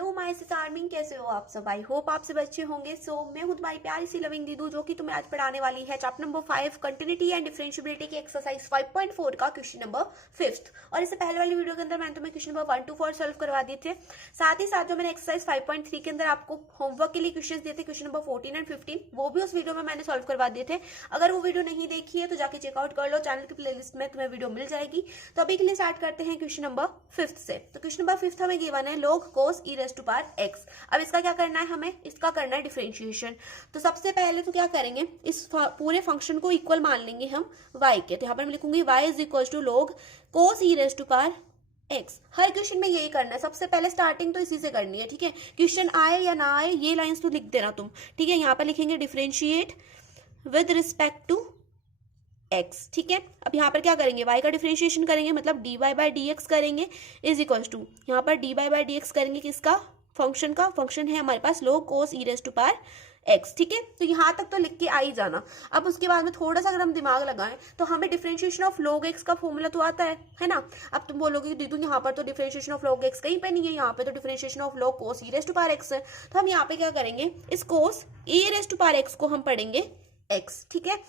Hello my sis arming, कैसे हो आप सब। आई होप आप सब अच्छे होंगे। मैं हूं तुम्हारी प्यारी सी लविंग दीदू, जो कि तुम्हें आज पढ़ाने वाली है chapter number 5 continuity and differentiability की एक्सरसाइज 5.4 का क्वेश्चन नंबर 5। और इससे पहले वाली वीडियो के अंदर मैंने तुम्हें क्वेश्चन नंबर 1 to 4 सॉल्व करवा दिए थे। साथ ही साथ जो मैंने एक्सरसाइज 5.3 के अंदर आपको होमवर्क के लिए क्वेश्चन दिए थे, क्वेश्चन नंबर 14 एंड 15, वो भी उस वीडियो में मैंने सॉल्व करवा दिए थे। अगर वो वीडियो नहीं देखी है तो जाके चेकआउट कर लो, चैनल की प्लेलिस्ट में तुम्हें वीडियो मिल जाएगी। तो अभी के लिए स्टार्ट करते हैं क्वेश्चन नंबर 5 से। तो क्वेश्चन नंबर 5 हमें गिवन है log cos e raised to power x। अब इसका क्या करना है, हमें इसका करना है डिफरेंशिएशन। तो सबसे पहले तो क्या करेंगे, इस पूरे फंक्शन को इक्वल मान लेंगे हम y के। तो यहाँ पर मैं लिखूंगी y is equal to log cos e raised to power x। हर क्वेश्चन में यही करना है, सबसे पहले स्टार्टिंग तो इसी से करनी है, ठीक है। क्वेश्चन आए या ना आए ये लाइंस तो लिख देना तुम, ठीक है। यहाँ पर लिखेंगे differentiate with respect to x, ठीक है। अब यहाँ पर क्या करेंगे, y का डिफरेंशिएशन करेंगे, मतलब dy बाई डी एक्स करेंगे इज इक्वल टू, यहाँ पर dy बाई डी एक्स करेंगे किसका, फंक्शन का। फंक्शन है हमारे पास log cos e raised to power x, ठीक है। तो यहाँ तक तो लिख के आ ही जाना। अब उसके बाद में थोड़ा सा अगर हम दिमाग लगाएं तो हमें डिफरेंशिएशन ऑफ log x का फॉर्मूला तो आता है ना। अब तुम बोलोगे दीदू यहाँ पर तो डिफरेंशिएशन ऑफ log x कहीं पे नहीं है, यहाँ पे तो differentiation of log cos e raised to power x है। तो हम यहाँ पे क्या करेंगे, इस cos e raised to power x को हम पढ़ेंगे x, ठीक है।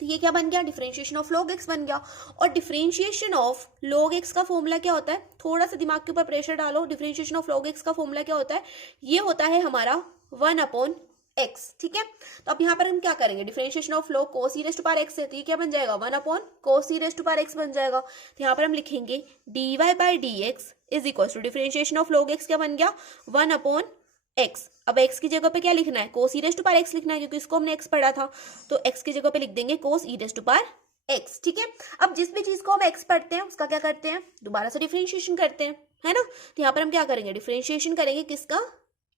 तो ये क्या बन गया, डिफरेंशिएशन ऑफ log x बन गया। और डिफरेंशिएशन ऑफ log x का फॉर्मूला क्या होता है, थोड़ा सा दिमाग के ऊपर प्रेशर डालो। डिफरेंशिएशन ऑफ log x का फॉर्मूला क्या होता है, ये होता है हमारा 1/x, ठीक है। तो अब यहाँ पर हम क्या करेंगे, differentiation of log cos e raised to power x है, तो ये क्या बन जाएगा, 1/cos e raised to power x बन जाएगा। तो यहाँ पर हम लिखेंगे dy by d x is equal to, differentiation of log x क्या बन गया, 1/x। अब x की जगह पे क्या लिखना है, cos e raised to power x लिखना है, क्योंकि इसको हमने x पढ़ा था। तो x की जगह पे लिख देंगे cos e raised to power x, ठीक है। अब जिस भी चीज को हम x पढ़ते हैं उसका क्या करते हैं, दोबारा से डिफरेंशिएशन करते हैं, है ना। तो यहाँ पर हम क्या करेंगे, डिफरेंशिएशन करेंगे किसका,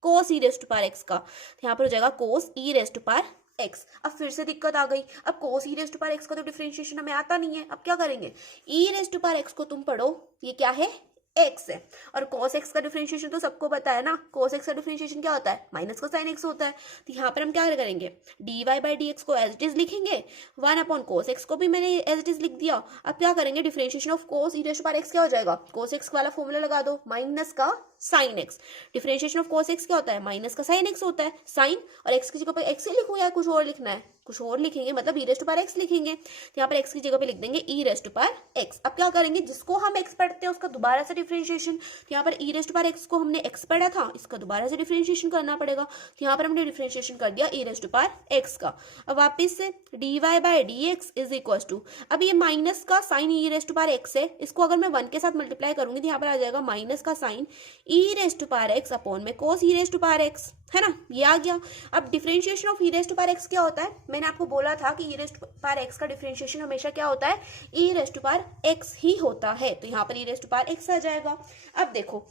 cos e raised to power x का। तो यहाँ पर हो जाएगा cos e raised to power x। अब फिर से दिक्कत आ गई, अब cos e raised to power x का तो डिफरेंशिएशन हमें आता नहीं है। अब क्या करेंगे, e raised to power x को तुम पढ़ो, ये क्या है, x है। और cos x का डिफरेंशिएशन तो सबको पता है ना, cos x का डिफरेंशिएशन क्या होता है, माइनस का साइन x होता है। तो यहाँ पर हम क्या करेंगे, dy बाई डी एक्स को एज इट इज लिखेंगे, 1/cos x को भी मैंने एज इट इज लिख दिया। अब क्या करेंगे, differentiation of cos e raised to power x क्या हो जाएगा, cos x वाला फॉर्मूला लगा दो, माइनस का sign x। Differentiation of cos x क्या होता है, माइनस का साइन x होता है, साइन। और x की जगह पे x ही लिखूं या कुछ और लिखना है, कुछ और लिखेंगे, मतलब e raised to power x लिखेंगे। तो यहाँ पर x की जगह पे लिख देंगे e raised to power x। अब क्या करेंगे, जिसको हम x पढ़ते हैं उसका दोबारा से डिफरेंशिएशन। तो यहाँ पर e raised to power x को हमने x पढ़ा था, इसका दोबारा से डिफरेंशिएशन करना पड़ेगा। तो यहाँ पर हमने डिफरेंशिएशन कर दिया e raised to power x का। अब वापिस से dy by d x is equal to, अब ये माइनस का sign e raised to power x है, इसको अगर मैं 1 के साथ मल्टीप्लाई करूंगी तो यहाँ पर आ जाएगा माइनस का sign e raised to power x upon में cos e raised to power x, है ना, ये आ गया। अब differentiation of e raised to power x क्या होता है, मैंने आपको बोला था कि e raised to power x का डिफरेंशिएशन हमेशा क्या होता है, e raised to power x ही होता है। तो यहाँ पर e raised to power x आ जाएगा। अब देखो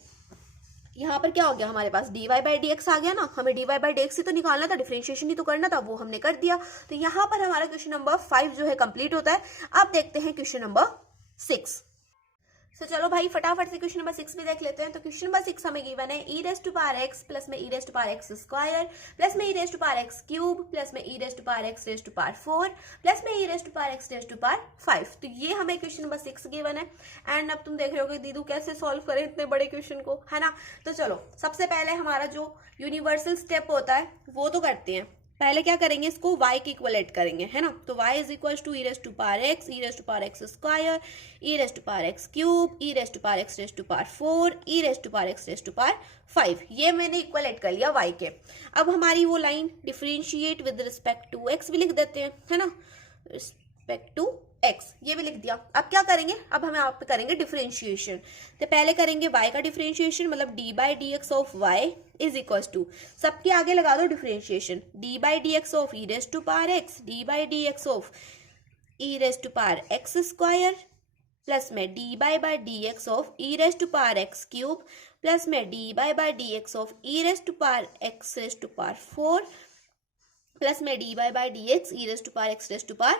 यहाँ पर क्या हो गया, हमारे पास dy बाई डी एक्स आ गया ना, हमें dy बाई डी एक्स ही तो निकालना था, डिफरेंशिएशन ही तो करना था, वो हमने कर दिया। तो यहाँ पर हमारा क्वेश्चन नंबर 5 जो है कंप्लीट होता है। अब देखते हैं क्वेश्चन नंबर 6। तो चलो भाई फटाफट से क्वेश्चन नंबर 6 भी देख लेते हैं। तो क्वेश्चन नंबर 6 हमें गिवन है e raised to power x plus में e raised to power x square plus में e raised to power x cube plus में e raised to power x raised to power 4 plus में e raised to power x raised to power 5। तो ये हमें question number 6 given है। And अब तुम देख रहे हो कि दीदू कैसे सॉल्व करें इतने बड़े क्वेश्चन को, है ना। तो चलो सबसे पहले हमारा जो यूनिवर्सल स्टेप होता है वो तो करते हैं। पहले क्या करेंगे, इसको y के इक्वलेट करेंगे, है ना। तो y is equal to e raised to power x, e raised to power x square, e raised to power x cube, e raised to power x raised to power 4, e raised to power x raised to power 5। ये मैंने इक्वलेट कर लिया y के। अब हमारी वो line differentiate with respect to x भी लिख देते हैं, है ना, रिस्पेक्ट टू x, ये भी लिख दिया। अब क्या करेंगे, अब हम यहाँ पे करेंगे डिफरेंशिएशन। तो पहले करेंगे y का डिफरेंशिएशन, मतलब d by d x of y is equal to, सबके आगे लगा दो differentiation, d by d x of e raised to power x, d by d x of e raised to power x square plus में d by d x of e raised to power x cube plus में d by d x of e raised to power x raised to power 4 plus में d by d x e raised to power x raised to power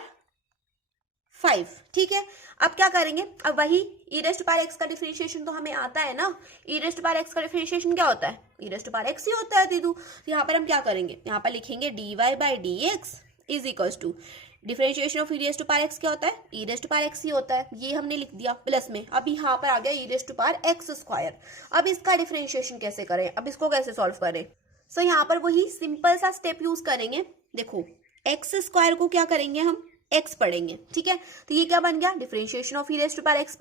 5, ठीक है। अब क्या करेंगे, अब वही e raised to power x का differentiation तो हमें आता है ना। e raised to power x का डिफरेंशिएशन क्या होता है, e raised to power x ही होता है दीदू। तो यहाँ पर हम क्या करेंगे, यहाँ पर लिखेंगे dy by d x is equal to differentiation of e raise to power x क्या होता है, e raise to power x ही होता है, ये हमने लिख दिया प्लस में। अब यहाँ पर आ गया e raise to power x square. अब इसका डिफरेंशिएशन कैसे करें, अब इसको कैसे सॉल्व करें? सो यहाँ पर वही सिंपल सा स्टेप यूज करेंगे। देखो एक्स स्क्वायर को क्या करेंगे हम, एक्स पढ़ेंगे, ठीक है। तो ये क्या बन गया, differentiation of e raise to power x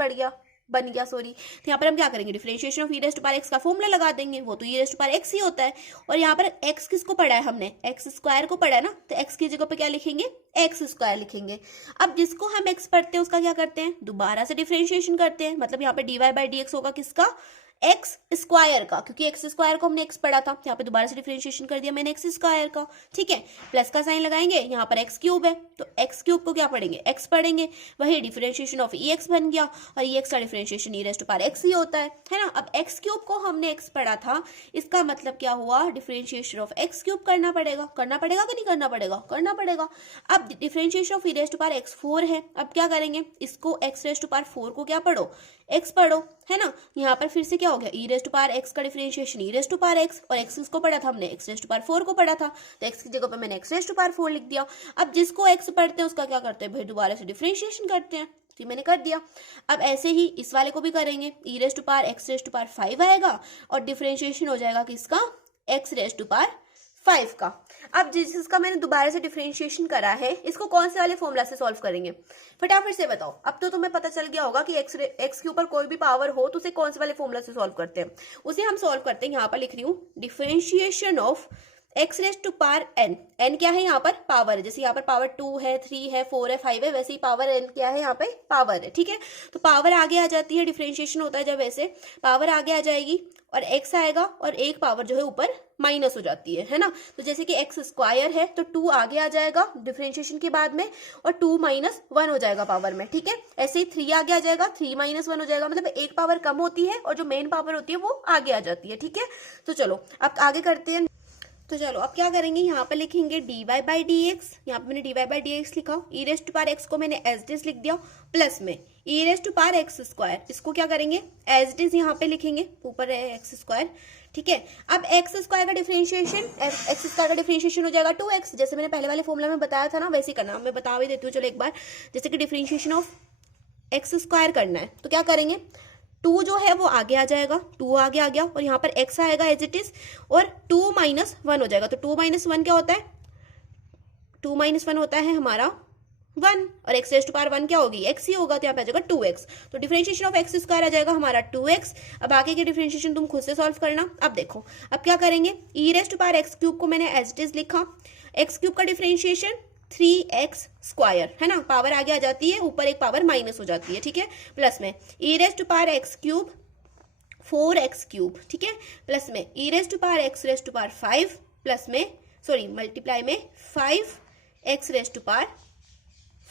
बन गया सॉरी। तो यहाँ पर हम क्या करेंगे, differentiation of e raise to power x का फॉर्मूला लगा देंगे, वो तो e raise to power x ही होता है। और यहाँ पर एक्स किसको पढ़ा है हमने, एक्स स्क्वायर को पढ़ा है ना, तो एक्स की जगह पे क्या लिखेंगे, एक्स स्क्वायर लिखेंगे। अब जिसको हम एक्स पढ़ते हैं उसका क्या करते हैं, दोबारा से डिफरेंशिएशन करते हैं। मतलब यहाँ पे d y by d x होगा किसका, एक्स स्क्वायर का, क्योंकि एक्स स्क्वायर को हमने एक्स पढ़ा था, यहाँ पे दोबारा से डिफरेंशिएशन कर दिया मैंने एक्स स्क्वायर का, ठीक है। प्लस का साइन लगाएंगे, यहाँ पर एक्स क्यूब है तो एक्स क्यूब को क्या पढ़ेंगे, एक्स पढ़ेंगे। वही डिफरेंशिएशन ऑफ ई एक्स बन गया, और ई एक्स का differentiation e raise to power x ही होता है ना। अब एक्स क्यूब को हमने एक्स पढ़ा था, इसका मतलब क्या हुआ, डिफरेंशिएशन ऑफ एक्स क्यूब करना पड़ेगा कि नहीं करना पड़ेगा, करना पड़ेगा। अब differentiation of e raise to power x 4 है, अब क्या करेंगे, इसको एक्स रेज टू पावर 4 को क्या पढ़ो, एक्स पढ़ो, है ना। यहाँ पर फिर से क्या हो गया, e raise to power x का differentiation e raise to power x, और एक्स को पढ़ा था हमने, एक्स रेज टू पावर 4 को पढ़ा था, तो एक्स की जगह पे मैंने एक्स रेज टू पावर 4 लिख दिया। अब जिसको एक्स पढ़ते हैं उसका क्या करते हैं भाई, दोबारा से डिफरेंशिएशन करते हैं, तो मैंने कर दिया। अब ऐसे ही इस वाले को भी करेंगे, e raise to power x raise to power 5 आएगा, और डिफरेंशिएशन हो जाएगा किसका, एक्स रेज टू पावर 5 का। अब जिसका मैंने दोबारा से डिफरेंशिएशन करा है, इसको कौन से वाले फॉर्मूला से सॉल्व करेंगे, फटाफट से बताओ। अब तो तुम्हें पता चल गया होगा कि एक्स के ऊपर कोई भी पावर हो तो उसे कौन से वाले फॉर्मूला से सॉल्व करते हैं। उसे हम सॉल्व करते हैं, यहाँ पर लिख रही हूँ differentiation of x raise to power n. N क्या है, यहाँ पर पावर है, जैसे यहाँ पर पावर 2 है, 3 है, 4 है, 5 है, वैसे ही पावर एन क्या है, यहाँ पे पावर है, ठीक है। तो पावर आगे आ जाती है, डिफरेंशिएशन होता है जब ऐसे पावर आगे आ जाएगी और एक्स आएगा, और एक पावर जो है ऊपर माइनस हो जाती है ना। तो जैसे कि एक्स स्क्वायर है तो 2 आगे आ जाएगा डिफरेंशिएशन के बाद में, और 2 माइनस 1 हो जाएगा पावर में, ठीक है। ऐसे ही 3 आगे आ जाएगा, 3 माइनस 1 हो जाएगा, मतलब एक पावर कम होती है और जो मेन पावर होती है वो आगे आ जाती है, ठीक है। तो चलो अब आगे करते हैं। तो चलो अब क्या करेंगे, यहाँ पर लिखेंगे d y by d x, यहाँ पे मैंने d y by d x लिखा, e raise to power x को मैंने एज इट इज लिख दिया, प्लस में e raise to power x square, इसको क्या करेंगे एज इट इज यहाँ पे लिखेंगे, ऊपर है एक्स स्क्वायर, ठीक है। अब एक्स स्क्वायर का डिफरेंशिएशन, एक्स स्क्वायर का डिफरेंशिएशन हो जाएगा 2x, जैसे मैंने पहले वाले फॉर्मूला में बताया था ना, वैसे ही करना, मैं बता भी देती हूँ चलो एक बार। जैसे कि डिफरेंशिएशन ऑफ एक्स स्क्वायर करना है तो क्या करेंगे, 2 जो है वो आगे आ जाएगा, 2 आगे आ गया, और यहाँ पर x आएगा एज इट इज, और 2 माइनस 1 हो जाएगा। तो 2 माइनस 1 क्या होता है, 2 माइनस 1 होता है हमारा 1, और x रेज टू पावर 1 क्या होगी, x ही होगा, तो यहाँ पे आ जाएगा 2x। तो डिफरेंशिएशन ऑफ एक्स स्क्वायर आ जाएगा हमारा 2x। अब आगे के डिफरेंशिएशन तुम खुद से सॉल्व करना। अब देखो अब क्या करेंगे, e raise to power x cube को मैंने एज इट इज लिखा, एक्स क्यूब का डिफरेंशिएशन 3x स्क्वायर, है ना, पावर आगे आ जाती है, ऊपर एक पावर माइनस हो जाती है, ठीक है। प्लस में e raise to power x cube 4x cube, ठीक है, प्लस में e raise to power x raise to power 5, plus में सॉरी मल्टीप्लाई में 5x रेज टू पावर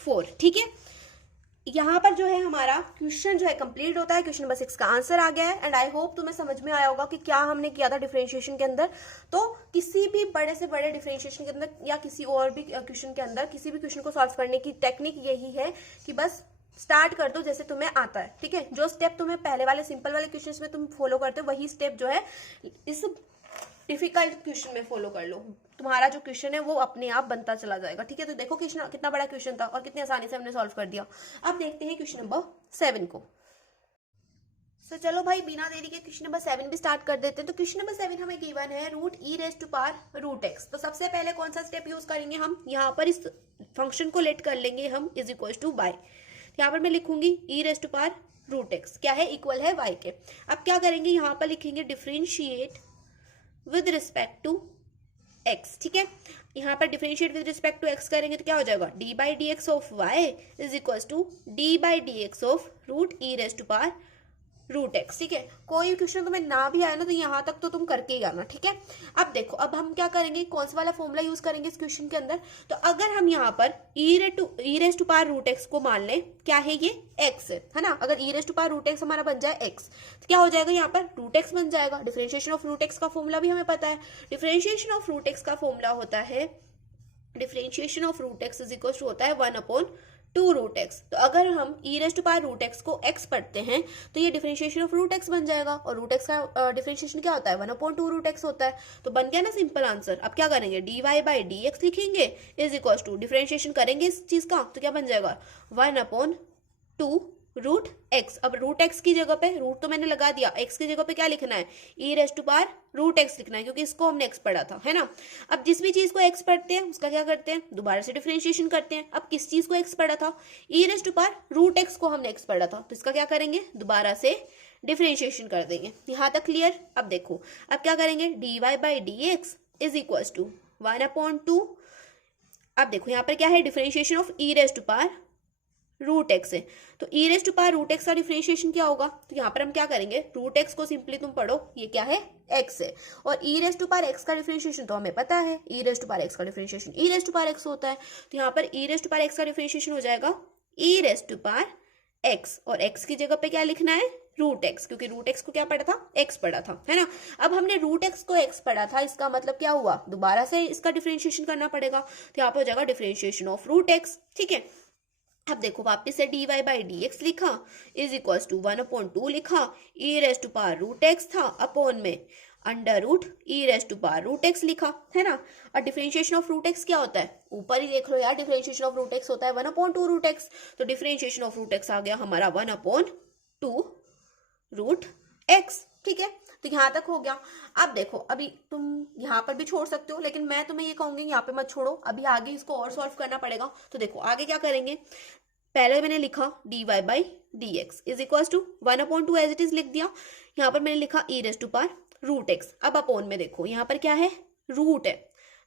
4, ठीक है। यहाँ पर जो है हमारा क्वेश्चन जो है कंप्लीट होता है, क्वेश्चन नंबर 6 का आंसर आ गया है। एंड आई होप तुम्हें समझ में आया होगा कि क्या हमने किया था डिफरेंशिएशन के अंदर। तो किसी भी बड़े से बड़े डिफरेंशिएशन के अंदर या किसी और भी क्वेश्चन के अंदर किसी भी क्वेश्चन को सॉल्व करने की टेक्निक यही है कि बस स्टार्ट कर दो जैसे तुम्हें आता है, ठीक है। जो स्टेप तुम्हें पहले वाले सिंपल वाले क्वेश्चंस में तुम फॉलो करते हो, वही स्टेप जो है इस डिफिकल्ट क्वेश्चन में फॉलो कर लो, तुम्हारा जो क्वेश्चन है वो अपने आप बनता चला जाएगा, ठीक है। तो देखो क्वेश्चन कितना बड़ा क्वेश्चन था और कितनी आसानी से हमने सॉल्व कर दिया। अब देखते हैं क्वेश्चन नंबर 7 को। सो चलो भाई बिना देरी के क्वेश्चन नंबर 7 भी स्टार्ट कर देते हैं। तो क्वेश्चन नंबर 7 हमें गिवन है root e raise to power root x. तो सबसे पहले कौन सा स्टेप यूज करेंगे हम, यहाँ पर इस फंक्शन को लेट कर लेंगे हम इज इक्वल टू बाय। यहाँ पर मैं लिखूंगी e raise to power root x क्या है, इक्वल है वाई के। अब क्या करेंगे, यहाँ पर लिखेंगे differentiate with respect to x, ठीक है। यहाँ पर differentiate with respect to x करेंगे तो क्या हो जाएगा, d by d x of y is equal to d by d x of root e raise to power root x, ठीक है। कोई क्वेश्चन तुम्हें ना भी आया ना तो यहाँ तक तो तुम करके ही आना, ठीक है। अब देखो अब हम क्या करेंगे, कौन सा वाला फॉर्मूला यूज करेंगे इस क्वेश्चन के अंदर। तो अगर हम यहाँ पर e raise to power root x को मान लें, क्या है ये एक्स है ना। अगर e raise to power root x हमारा बन जाए एक्स तो क्या हो जाएगा, यहाँ पर रूट एक्स बन जाएगा। डिफरेंशिएशन ऑफ रूट एक्स का फॉर्मूला भी हमें पता है। डिफरेंशिएशन ऑफ रूट एक्स का फॉर्मूला होता है, differentiation of root x is equal to होता है 1/√x, टू रूट एक्स। तो अगर हम e raise to power root x को एक्स पढ़ते हैं तो ये डिफरेंशिएशन ऑफ रूट एक्स बन जाएगा, और रूट एक्स का डिफरेंशिएशन क्या होता है, 1/2 रूट एक्स होता है। तो बन गया ना सिंपल आंसर। अब क्या करेंगे, d y by d x लिखेंगे इज इक्वल टू, डिफरेंशिएशन करेंगे इस चीज का तो क्या बन जाएगा, 1/2 रूट एक्स। अब रूट एक्स की जगह पे रूट तो मैंने लगा दिया, एक्स की जगह पे क्या लिखना है, e raise to power root x लिखना है, क्योंकि इसको हमने एक्स पढ़ा था, है ना। अब जिस भी चीज को एक्स पढ़ते हैं उसका क्या करते हैं, दोबारा से डिफरेंशिएशन करते हैं। अब किस चीज को एक्स पढ़ा था, e raise to power root x को हमने एक्स पढ़ा था, तो इसका क्या करेंगे, दोबारा से डिफरेंशिएशन कर देंगे। यहां तक क्लियर। अब देखो अब क्या करेंगे, d y by d x is equal to 1/2। अब देखो यहाँ पर क्या है, differentiation of e raise to power root x है, तो e raise to power root x का डिफरेंशिएशन क्या होगा, तो यहाँ पर हम क्या करेंगे, रूट एक्स को सिंपली तुम पढ़ो, ये क्या है, एक्स है, और e raise to power x का डिफरेंशिएशन तो हमें पता है, e raise to power x का differentiation e raise to power x होता है। तो यहाँ पर e raise to power x का डिफरेंशिएशन हो जाएगा e raise to power x, और एक्स की जगह पे क्या लिखना है, रूट एक्स, क्योंकि रूट एक्स को क्या पढ़ा था, एक्स पढ़ा था, है ना। अब हमने रूट एक्स को एक्स पढ़ा था, इसका मतलब क्या हुआ, दोबारा से इसका डिफरेंशिएशन करना पड़ेगा, तो यहाँ पे हो जाएगा डिफरेंशिएशन ऑफ रूट एक्स, ठीक है। अब देखो वापस से d y by d x लिखा इज इक्वल टू 1/2 लिखा, e raise to power root x था, अपॉन में under root e raise to power root x लिखा, है ना। और डिफरेंशिएशन ऑफ रूट एक्स क्या होता है, ऊपर ही देख लो यार, डिफरेंशिएशन ऑफ रूट एक्स होता है 1/2 रूट एक्स, तो डिफरेंशिएशन ऑफ रूट एक्स आ गया हमारा 1/2 रूट एक्स, ठीक है। तो यहाँ तक हो गया। अब देखो अभी तुम यहाँ पर भी छोड़ सकते हो, लेकिन मैं तुम्हें ये कहूंगी यहाँ पे मत छोड़ो, अभी आगे इसको और सॉल्व करना पड़ेगा। तो देखो आगे क्या करेंगे, पहले मैंने लिखा d y by d x is equal to 1/2 as it is लिख दिया, यहाँ पर मैंने लिखा e raise to power root x. अब अपॉन में देखो यहाँ पर क्या है, रूट है,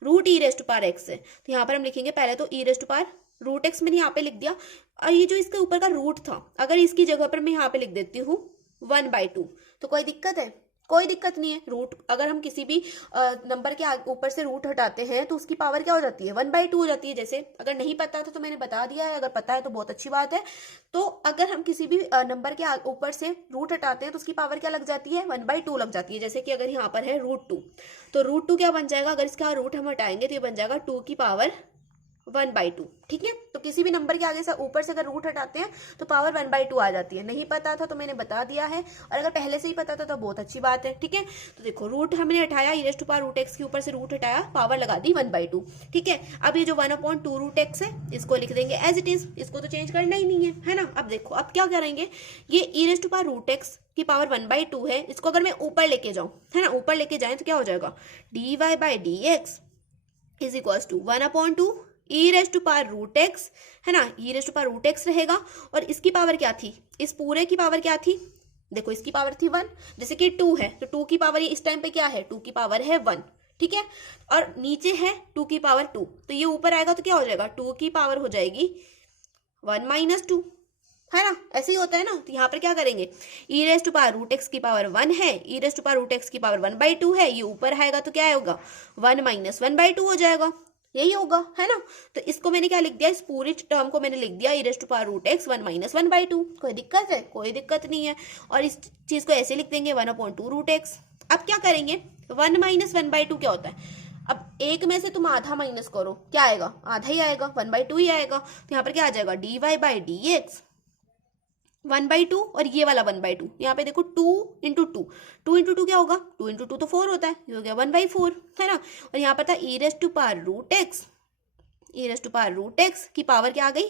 root e raise to power x है, तो यहाँ पर हम लिखेंगे पहले तो e raise to power root x मैंने यहाँ पे लिख दिया, और ये जो इसके ऊपर का रूट था अगर इसकी जगह पर मैं यहाँ पे लिख देती हूँ 1/2, तो कोई दिक्कत है, कोई दिक्कत नहीं है। रूट अगर हम किसी भी नंबर के ऊपर से रूट हटाते हैं तो उसकी पावर क्या हो जाती है, 1/2 हो जाती है। जैसे अगर नहीं पता था तो मैंने बता दिया है, अगर पता है तो बहुत अच्छी बात है। तो अगर हम किसी भी नंबर के ऊपर से रूट हटाते हैं तो उसकी पावर क्या लग जाती है, 1/2 लग जाती है। जैसे कि अगर यहाँ पर है √2, तो √2 क्या बन जाएगा, अगर इसका रूट हम हटाएंगे तो ये बन जाएगा 2 की पावर 1/2, ठीक है। तो किसी भी नंबर के आगे से ऊपर से अगर रूट हटाते हैं तो पावर 1/2 आ जाती है। नहीं पता था तो मैंने बता दिया है, और अगर पहले से ही पता था तो बहुत अच्छी बात है, ठीक है। तो देखो रूट हमने हटाया, e raise to power root x के ऊपर से रूट हटाया, पावर लगा दी 1/2, ठीक है। अब ये जो 1/2 रूट एक्स है इसको लिख देंगे एज इट इज, इसको तो चेंज करना ही नहीं है ना। अब देखो अब क्या करेंगे, ये e raise to power root x की पावर 1/2 है, इसको अगर मैं ऊपर लेके जाऊं, है ना, ऊपर लेके जाए तो क्या हो जाएगा, d y by d x is equal to 1/2 e raise to power root x, है ना, e raise to power root x रहेगा। और इसकी पावर क्या थी, इस पूरे की पावर क्या थी, देखो इसकी पावर थी 1, जैसे कि 2 है तो 2 की पावर इस टाइम पे क्या है, 2 की पावर है 1, ठीक है। और नीचे है 2 की पावर 2, तो ये ऊपर आएगा तो क्या हो जाएगा, 2 की पावर हो जाएगी 1 - 2, है ना, ऐसे ही होता है ना। तो यहाँ पर क्या करेंगे, e raise to power root x की पावर 1 है, e raise to power root x की पावर 1/2 है, ये ऊपर आएगा तो क्या होगा, 1 - 1/2 हो जाएगा, यही होगा, है ना। तो इसको मैंने क्या लिख दिया, इस पूरी टर्म को मैंने लिख दिया e raise to power root x 1 - 1/2। कोई दिक्कत है, कोई दिक्कत नहीं है। और इस चीज को ऐसे लिख देंगे 1/2 रूट एक्स। अब क्या करेंगे, 1 - 1/2 क्या होता है, अब एक में से तुम आधा माइनस करो, क्या आएगा, आधा ही आएगा, 1/2 ही आएगा। तो यहाँ पर क्या आ जाएगा, d y by d x 1/2, और ये वाला 1/2, यहाँ पे देखो 2 × 2, 2 × 2 क्या होगा, 2 × 2 तो 4 होता है, ये हो गया 1/4, है ना। और यहाँ पर था e raise to power root x, e raise to power root x की पावर क्या आ गई,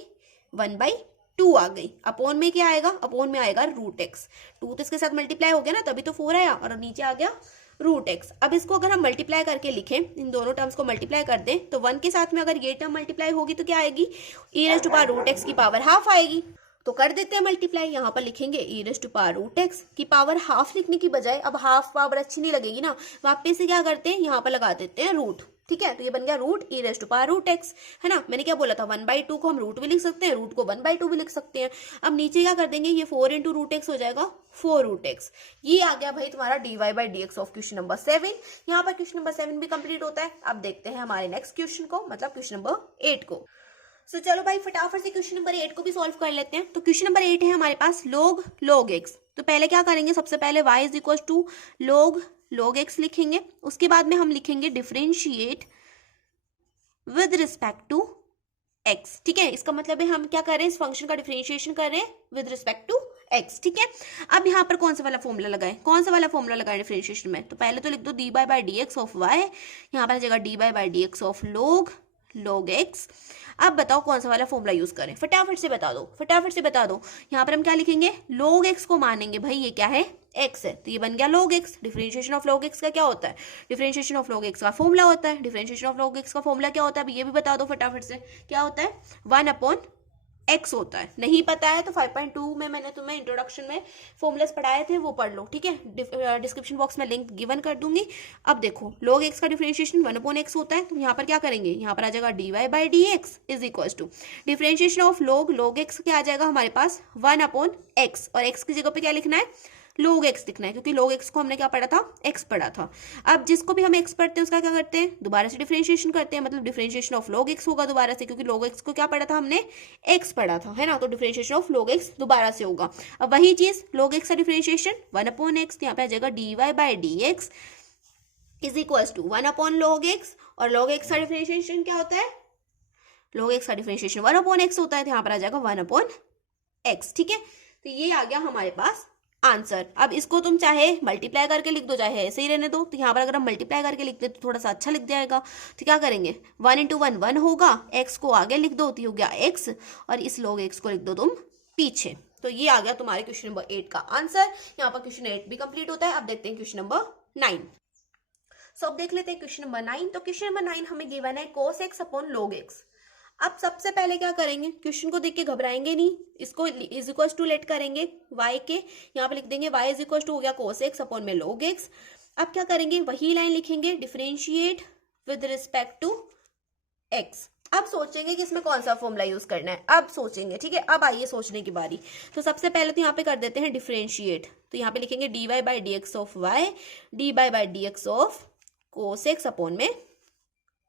1/2 आ गई। अपॉन में क्या आएगा, अपॉन में आएगा रूट एक्स, 2 तो इसके साथ मल्टीप्लाई हो गया ना, तभी तो 4 आया, और नीचे आ गया रूट एक्स। अब इसको अगर हम मल्टीप्लाई करके लिखें, इन दोनों टर्म्स को मल्टीप्लाई कर दें, तो 1 के साथ में अगर ये टर्म मल्टीप्लाई होगी तो क्या आएगी, e raise to power root x की पावर हाफ आएगी। तो कर देते हैं मल्टीप्लाई, यहाँ पर लिखेंगे e raise to power root x की पावर हाफ लिखने की बजाय, अब हाफ पावर अच्छी नहीं लगेगी ना, वापस से क्या करते हैं, यहाँ पर लगा देते हैं रूट, ठीक है। तो ये बन गया root e raise to power root x, है ना। मैंने क्या बोला था, 1/2 को हम रूट भी लिख सकते हैं, रूट को 1/2 भी लिख सकते हैं। अब नीचे क्या कर देंगे, ये 4 × रूट एक्स हो जाएगा 4 रूट एक्स। ये आ गया भाई तुम्हारा d y by d x of question number 7। यहाँ पर क्वेश्चन नंबर 7 भी कंप्लीट होता है। अब देखते हैं हमारे नेक्स्ट क्वेश्चन को, मतलब क्वेश्चन नंबर 8 को। सो चलो भाई फटाफट से क्वेश्चन नंबर 8 को भी सॉल्व कर लेते हैं। तो क्वेश्चन नंबर 8 है हमारे पास log x। तो पहले क्या करेंगे, सबसे पहले y is equal to log x लिखेंगे, उसके बाद में हम लिखेंगे differentiate with respect to x. ठीक है, इसका मतलब है हम क्या कर रहे हैं, इस फंक्शन का डिफरेंशिएशन कर रहे हैं विद रिस्पेक्ट टू एक्स। ठीक है, अब यहाँ पर कौन सा वाला फॉर्मूला लगाए, कौन सा वाला फॉर्मूला लगाए डिफरेंशिएशन में, तो पहले तो लिख दो d by d x of y, यहाँ पर आ जाएगा d by d x of log x. अब बताओ कौन सा वाला फॉर्मूला यूज करें, फटाफट से बता दो, फटाफट से बता दो। यहाँ पर हम क्या लिखेंगे, log एक्स को मानेंगे भाई ये क्या है, एक्स है, तो ये बन गया log x. Differentiation of log x का क्या होता है, डिफरेंशिएशन ऑफ log एक्स का फॉर्मूला होता है। डिफरेंशिएशन ऑफ log एक्स का फॉर्मूला क्या होता है, अब ये भी बता दो फटाफट से, क्या होता है, 1/x होता है। नहीं पता है तो 5.2 में मैंने तुम्हें इंट्रोडक्शन में फॉर्मूलाज पढ़ाए थे, वो पढ़ लो। ठीक है, डिस्क्रिप्शन बॉक्स में लिंक गिवन कर दूंगी। अब देखो log x का डिफरेंशिएशन 1/x होता है, तो यहाँ पर क्या करेंगे, यहाँ पर आ जाएगा dy by d x is equal to differentiation of log x क्या आ जाएगा हमारे पास 1/x, और x की जगह पे क्या लिखना है, log x लिखना है, क्योंकि log x को हमने क्या पढ़ा था, x पढ़ा था। अब जिसको भी हम x पढ़ते हैं उसका क्या करते हैं, दोबारा से डिफरेंशिएशन करते हैं, मतलब डिफरेंशिएशन ऑफ log x होगा दोबारा से, क्योंकि log x को क्या पढ़ा था हमने, x पढ़ा था, है ना, तो डिफरेंशिएशन ऑफ log x दोबारा से होगा। अब वही चीज log x का डिफरेंशिएशन 1/x, यहाँ पे आ जाएगा dy by d x is equal to 1/log x, और log x का डिफरेंशिएशन क्या होता है, log x का डिफरेंशिएशन 1/x होता है, तो यहाँ पर आ जाएगा 1/x। ठीक है, तो ये आ गया हमारे पास आंसर। अब इसको तुम चाहे मल्टीप्लाई करके लिख दो, चाहे ऐसे ही रहने दो। तो यहाँ पर अगर हम मल्टीप्लाई करके लिखते तो थोड़ा सा अच्छा लिख जाएगा, तो क्या करेंगे, 1 × 1 1 होगा, x को आगे लिख दो तो हो गया x, और इस log x को लिख दो तुम पीछे। तो ये आ गया तुम्हारे क्वेश्चन नंबर 8 का आंसर। यहाँ पर क्वेश्चन 8 भी कंप्लीट होता है। अब देखते हैं क्वेश्चन नंबर 9। सो अब देख लेते हैं क्वेश्चन नंबर 9। तो क्वेश्चन नंबर 9 हमें गिवन है cos x upon log x। अब सबसे पहले क्या करेंगे, क्वेश्चन को देख के घबराएंगे नहीं, इसको इज इक्वल टू लेट करेंगे y के, यहाँ पे लिख देंगे y इज इक्वल टू हो गया cos x अपॉन में log x। अब क्या करेंगे, वही लाइन लिखेंगे, differentiate with respect to x। अब सोचेंगे कि इसमें कौन सा फॉर्मूला यूज करना है, अब सोचेंगे। ठीक है, अब आइए सोचने की बारी। तो सबसे पहले तो यहाँ पे कर देते हैं डिफरेंशिएट, तो यहाँ पे लिखेंगे dy by d x of y, d by d x of cos x upon में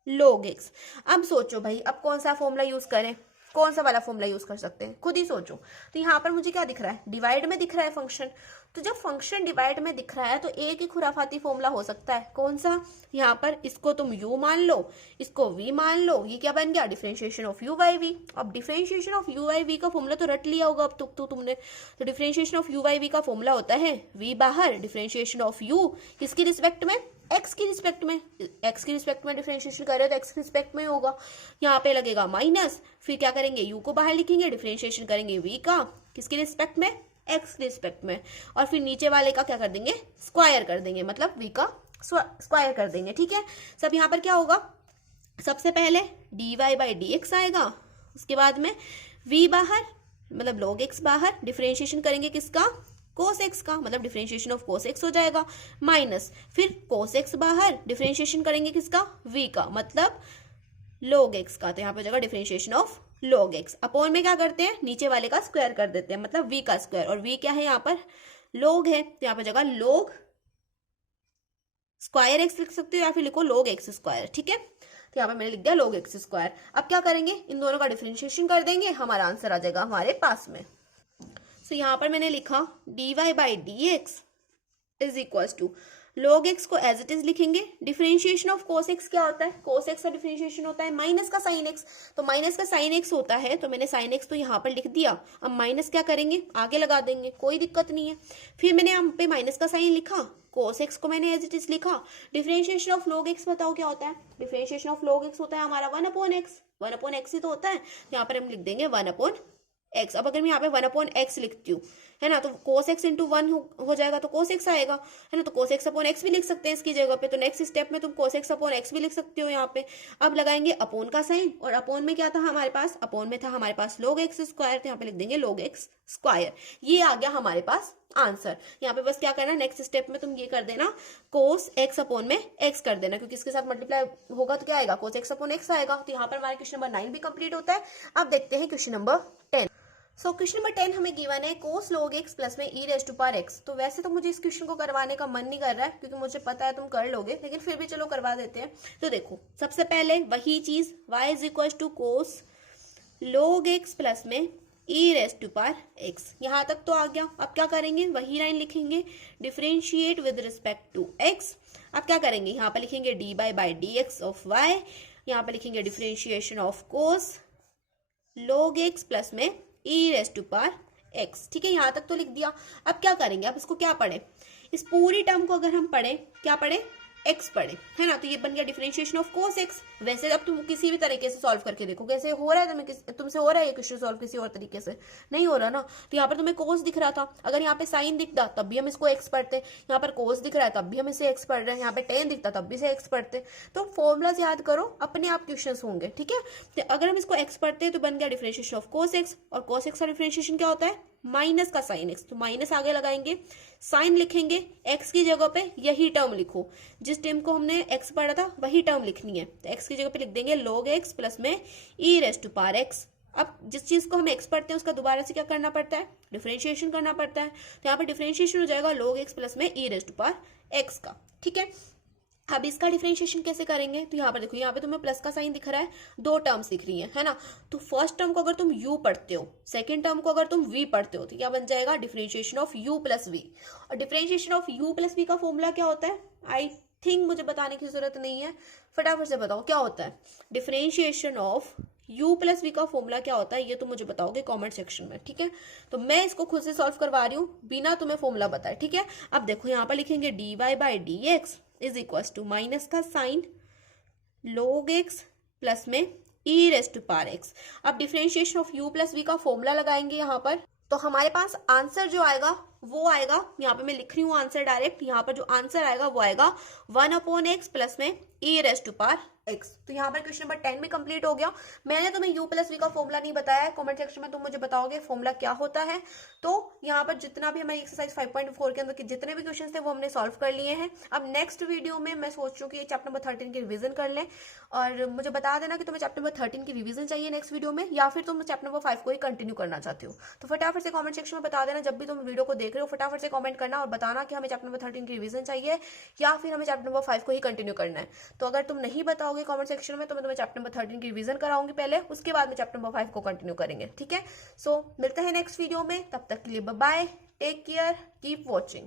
log x। अब सोचो भाई, अब कौन सा फॉर्मूला यूज करें, कौन सा वाला फॉर्मूला यूज कर सकते हैं, खुद ही सोचो। तो यहाँ पर मुझे क्या दिख रहा है, डिवाइड में दिख रहा है फंक्शन। तो जब फंक्शन डिवाइड में दिख रहा है तो एक ही खुराफाती फॉर्मूला हो सकता है, कौन सा, यहाँ पर इसको तुम u मान लो, इसको v मान लो, ये क्या बन गया, differentiation of u by v। अब differentiation of u by v का फॉर्मूला तो रट लिया होगा अब तो तुमने। तो differentiation of u by v का फॉर्मूला होता है v बाहर, डिफरेंशिएशन ऑफ u किसकी रिस्पेक्ट में, x की रिस्पेक्ट में, x की रिस्पेक्ट में डिफरेंशिएशन कर रहे हो तो x की रिस्पेक्ट में होगा, यहाँ पे लगेगा माइनस, फिर क्या करेंगे, u को बाहर लिखेंगे, डिफरेंशिएशन करेंगे v का किसकी रिस्पेक्ट में, x की रिस्पेक्ट में, और फिर नीचे वाले का क्या कर देंगे, स्क्वायर कर देंगे, मतलब v का स्क्वायर कर देंगे। ठीक है, सब यहाँ पर क्या होगा, सबसे पहले dy बाई डी एक्स आएगा, उसके बाद में v बाहर मतलब log x बाहर, डिफरेंशिएशन करेंगे किसका, cos x का, मतलब डिफरेंशिएशन ऑफ cos x हो जाएगा, माइनस फिर cos x बाहर, डिफरेंशिएशन करेंगे किसका, v का, मतलब log x का, तो यहाँ पे हो जाएगा differentiation of log x। Upon में क्या करते हैं, नीचे वाले का स्क्वायर कर देते हैं, मतलब v का स्क्वायर, और v क्या है यहाँ पर, log है, तो यहाँ पे जाएगा log स्क्वायर x लिख सकते हो, या फिर लिखो log x स्क्वायर। ठीक है, तो यहाँ पे मैंने लिख दिया log x स्क्वायर। अब क्या करेंगे, इन दोनों का डिफरेंशिएशन कर देंगे, हमारा आंसर आ जाएगा हमारे पास में। सो यहाँ पर मैंने लिखा dy by d x is equal to log x को एज इट इज लिखेंगे, डिफरेंशिएशन ऑफ cos x क्या होता है, cos x का डिफरेंशिएशन होता है माइनस का sin x, तो माइनस का sin x होता है, तो मैंने sin x तो यहाँ पर लिख दिया। अब माइनस क्या करेंगे, आगे लगा देंगे, कोई दिक्कत नहीं है। फिर मैंने यहाँ पे माइनस का साइन लिखा, cos x को मैंने एज इट इज लिखा। डिफरेंशिएशन ऑफ log x बताओ क्या होता है, डिफरेंशिएशन ऑफ log x होता है हमारा 1/x, 1/x ही तो होता है, यहाँ पर हम लिख देंगे 1/x। अब अगर मैं यहाँ पे 1/x लिखती हूँ, है ना, तो cos x इंटू 1 हो जाएगा, तो cos x आएगा, है ना, तो cos x अपॉन x भी लिख सकते हैं इसकी जगह पे। तो नेक्स्ट स्टेप में तुम cos x अपॉन x भी लिख सकते हो यहाँ पे। अब लगाएंगे अपॉन का साइन, और अपॉन में क्या था हमारे पास, अपॉन में था हमारे पास log x स्क्वायर, तो यहाँ पे लिख देंगे log x स्क्वायर। ये आ गया हमारे पास आंसर। यहाँ पे बस क्या करना, नेक्स्ट स्टेप में तुम ये कर देना, cos x अपॉन में x कर देना, क्योंकि इसके साथ मल्टीप्लाई होगा तो क्या आएगा, cos x अपॉन x आएगा। तो यहाँ पर हमारा क्वेश्चन नंबर 9 भी कंप्लीट होता है। अब देखते हैं question number 10। So question number 10 हमें गिवन है cos log x प्लस में e raise to power x। तो वैसे तो मुझे इस क्वेश्चन को करवाने का मन नहीं कर रहा है, क्योंकि मुझे पता है तुम कर लोगे, लेकिन फिर भी चलो करवा देते हैं। तो देखो, सबसे पहले वही चीज y is equal to cos log x plus में e raise to power x, यहाँ तक तो आ गया। अब क्या करेंगे, वही लाइन लिखेंगे, differentiate with respect to x। अब क्या करेंगे, यहाँ पर लिखेंगे dy by d x of y, यहाँ पर लिखेंगे differentiation of cos log x plus में e raised to power x। ठीक है, यहां तक तो लिख दिया। अब क्या करेंगे, अब इसको क्या पढ़े, इस पूरी टर्म को अगर हम पढ़े, क्या पढ़े, x पढ़े, है ना, तो ये बन गया डिफरेंशिएशन ऑफ cos x। वैसे अब तुम किसी भी तरीके से सॉल्व करके देखो, कैसे हो रहा है तुमसे हो रहा है ये क्वेश्चन सॉल्व किसी और तरीके से नहीं हो रहा ना। तो यहाँ पर तुम्हें cos दिख रहा था, अगर यहाँ पे साइन दिखता तब भी हम इसको x पढ़ते, यहाँ पर cos दिख रहा है तब भी हम इसे x पढ़ रहे हैं, यहाँ पे tan दिखता तब भी इसे x पढ़ते। तो फॉर्मुलाज याद करो, अपने आप क्वेश्चन होंगे। ठीक है, तो अगर हम इसको x पढ़ते हैं तो बन गया डिफरेंशिएशन ऑफ cos x, और cos x का डिफरेंशिएशन क्या होता है, माइनस का साइन x, तो माइनस आगे लगाएंगे, साइन लिखेंगे, x की जगह पे यही टर्म लिखो, जिस टर्म को हमने x पढ़ा था वही टर्म लिखनी है। तो x की जगह पे लिख देंगे log x प्लस में e raised to power x। अब जिस चीज को हम x पढ़ते हैं उसका दोबारा से क्या करना पड़ता है, डिफरेंशिएशन करना पड़ता है। तो यहाँ पर डिफरेंशिएशन हो जाएगा log x प्लस में e raised to power x का। ठीक है, अब इसका डिफरेंशिएशन कैसे करेंगे, तो यहाँ पर देखो, यहाँ पे तुम्हें प्लस का साइन दिख रहा है, दो टर्म्स दिख रही है ना। तो फर्स्ट टर्म को अगर तुम u पढ़ते हो, सेकंड टर्म को अगर तुम v पढ़ते हो, तो क्या बन जाएगा, differentiation of u plus v। और differentiation of u plus v का फॉर्मूला क्या होता है, आई थिंक मुझे बताने की जरूरत नहीं है, फटाफट से बताओ क्या होता है। Differentiation of u plus v का फॉर्मूला क्या होता है, ये तो मुझे बताओगे कमेंट सेक्शन में। ठीक है, तो मैं इसको खुद से सॉल्व करवा रही हूँ बिना तुम्हें फॉर्मूला बताए। ठीक है, अब देखो यहाँ पर लिखेंगे dy by d x is equal to minus का साइन log x प्लस में e raised to power x। अब differentiation of u plus v का फॉर्मूला लगाएंगे यहाँ पर, तो हमारे पास आंसर जो आएगा वो आएगा, यहाँ पे मैं लिख रही हूँ आंसर डायरेक्ट, यहाँ पर जो आंसर आएगा वो आएगा 1/x प्लस में e raised to power x। तो यहाँ पर क्वेश्चन नंबर 10 में कंप्लीट हो गया। मैंने तुम्हें u प्लस वी का फॉर्मूला नहीं बताया है, कमेंट सेक्शन में तुम मुझे बताओगे फॉर्मूला क्या होता है। तो यहाँ पर जितना भी हमारी एक्सरसाइज 5.4 के अंदर के जितने भी क्वेश्चन थे वो हमने सॉल्व कर लिए हैं। अब नेक्स्ट वीडियो में मैं सोच रही हूँ कि चैप्टर नंबर 13 की रिवीजन कर लें, और मुझे बता देना कि तुम्हें चैप्टर नंबर 13 की रिवीजन चाहिए नेक्स्ट वीडियो में, या फिर तुम चैप्टर नंबर 5 को ही कंटिन्यू करना चाहते हो। तो फटाफट से कमेंट सेक्शन में बता देना, जब भी तुम वीडियो को देख रहे हो फटाफट से कमेंट करना और बताना कि हमें चैप्टर नंबर 13 की रिवीजन चाहिए या फिर हमें चैप्टर नंबर 5 को ही कंटिन्यू करना है। तो अगर तुम नहीं बताओगे कमेंट सेक्शन में तो मैं तुम्हें चैप्टर नंबर 13 की रिवीजन कराऊंगी पहले, उसके बाद में चैप्टर नंबर 5 को कंटिन्यू करेंगे। ठीक है, सो मिलते हैं नेक्स्ट वीडियो में, तब तक के लिए bye bye, take care, keep watching.